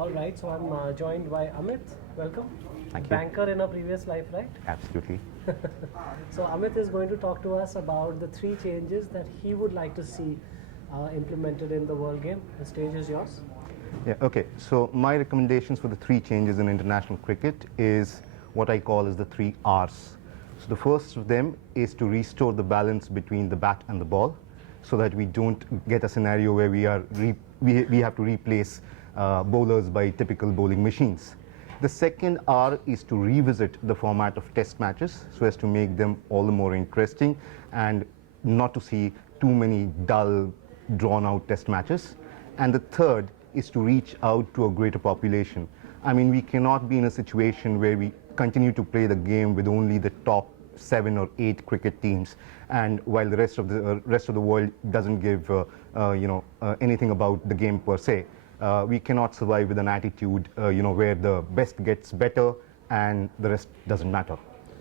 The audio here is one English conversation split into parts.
All right, so I'm joined by Amit. Welcome. Thank you. Banker in a previous life, right? Absolutely. So Amit is going to talk to us about the three changes that he would like to see implemented in the world game. The stage is yours. Yeah, okay. So my recommendations for the three changes in international cricket is what I call as the three R's. So the first of them is to restore the balance between the bat and the ball so that we don't get a scenario where we have to replace bowlers by typical bowling machines. The second R is to revisit the format of test matches so as to make them all the more interesting and not to see too many dull, drawn-out test matches. And the third is to reach out to a greater population. I mean, we cannot be in a situation where we continue to play the game with only the top 7 or 8 cricket teams, and while the rest of the world doesn't give anything about the game per se. We cannot survive with an attitude where the best gets better and the rest doesn't matter.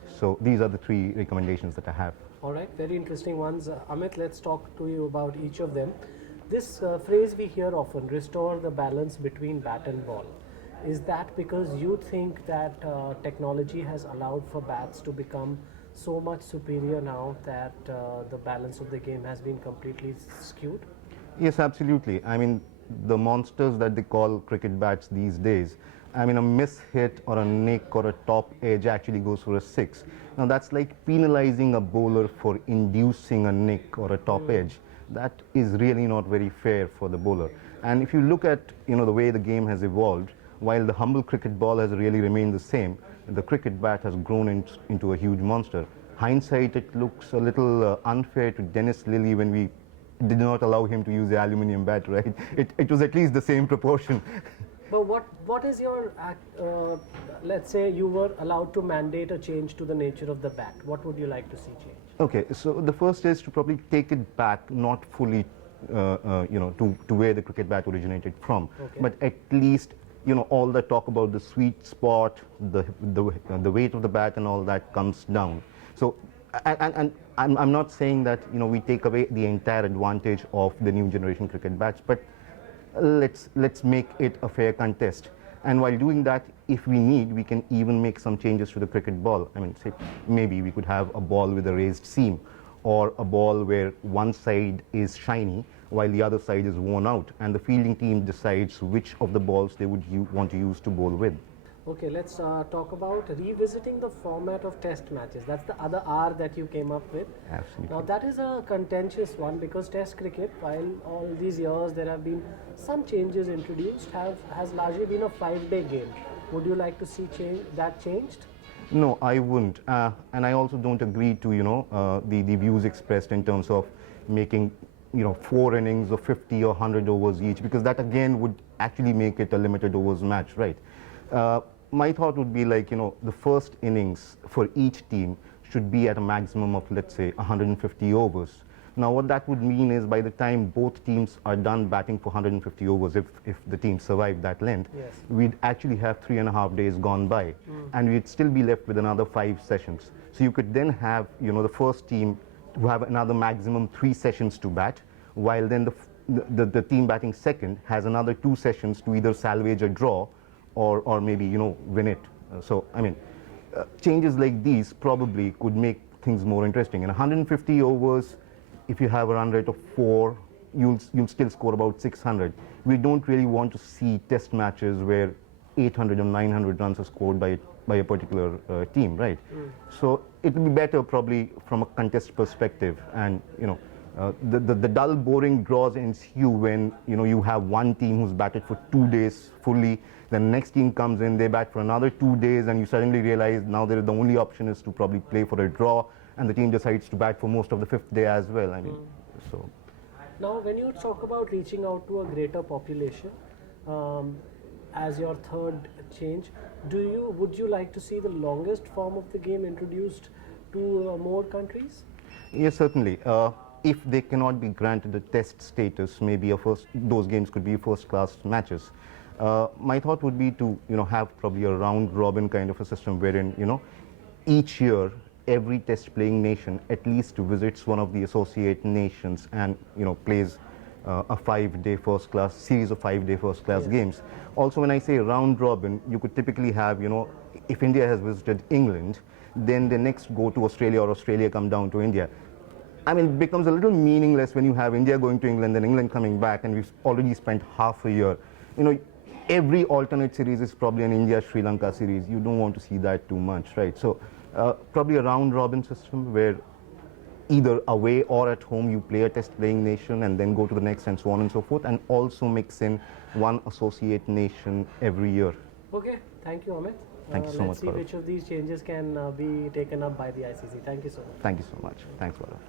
So these are the three recommendations that I have. All right, very interesting ones. Amit, let's talk to you about each of them. This phrase we hear often, restore the balance between bat and ball. Is that because you think that technology has allowed for bats to become so much superior now that the balance of the game has been completely skewed? Yes, absolutely. I mean, the monsters that they call cricket bats these days, I mean, a miss hit or a nick or a top edge actually goes for a 6. Now that's like penalizing a bowler for inducing a nick or a top edge. That is really not very fair for the bowler. And if you look at the way the game has evolved, while the humble cricket ball has really remained the same, the cricket bat has grown into a huge monster. Hindsight, it looks a little unfair to Dennis Lillee when we did not allow him to use the aluminium bat, right? It was at least the same proportion. But what is your, let's say you were allowed to mandate a change to the nature of the bat. What would you like to see change? Okay, so the first is to probably take it back, not fully, to where the cricket bat originated from, Okay. but at least, all the talk about the sweet spot, the weight of the bat and all that comes down. So, and I'm not saying that, we take away the entire advantage of the new generation cricket bats, but let's make it a fair contest. And while doing that, if we need, we can even make some changes to the cricket ball. I mean, say maybe we could have a ball with a raised seam, or a ball where one side is shiny while the other side is worn out, and the fielding team decides which of the balls they would want to use to bowl with. Okay, let's talk about revisiting the format of test matches. That's the other R that you came up with. Absolutely. Now that is a contentious one because test cricket, while all these years there have been some changes introduced, has largely been a 5-day game. Would you like to see that changed? No, I wouldn't. And I also don't agree to, the views expressed in terms of making, 4 innings of 50 or 100 overs each, because that again would actually make it a limited overs match, right? My thought would be like, the first innings for each team should be at a maximum of, let's say, 150 overs. Now, what that would mean is by the time both teams are done batting for 150 overs, if the team survived that length, Yes. we'd actually have 3.5 days gone by, and we'd still be left with another 5 sessions. So you could then have, the first team to have another maximum 3 sessions to bat, while then the team batting second has another 2 sessions to either salvage a draw or maybe, win it. So, I mean, changes like these probably could make things more interesting. In 150 overs, if you have a run rate of 4, you'll still score about 600. We don't really want to see test matches where 800 or 900 runs are scored by a particular team, right? So it will be better probably from a contest perspective, and the dull, boring draws ensue when you have one team who's batted for 2 days fully. The next team comes in, they bat for another 2 days, and you suddenly realize now the only option is to probably play for a draw, and the team decides to bat for most of the 5th day as well. I mean, so. Now, when you talk about reaching out to a greater population as your third change, would you like to see the longest form of the game introduced to more countries? Yes, certainly. If they cannot be granted a test status, maybe those games could be first-class matches. My thought would be to have probably a round-robin kind of a system wherein each year every test playing nation at least visits one of the associate nations and plays a 5-day first class series of 5-day first class Yes. games. Also, when I say round robin, you could typically have, if India has visited England, then they next go to Australia or Australia come down to India. I mean, it becomes a little meaningless when you have India going to England and England coming back, and we've already spent half a year. Every alternate series is probably an India-Sri Lanka series. You don't want to see that too much, right? So probably a round-robin system where either away or at home you play a test playing nation and then go to the next and so on and so forth, and also mix in one associate nation every year. Okay, thank you, Amit. Thank you so much, Let's see Gaurav. which of these changes can be taken up by the ICC. Thank you so much. Thank you so much. Thanks, Gaurav.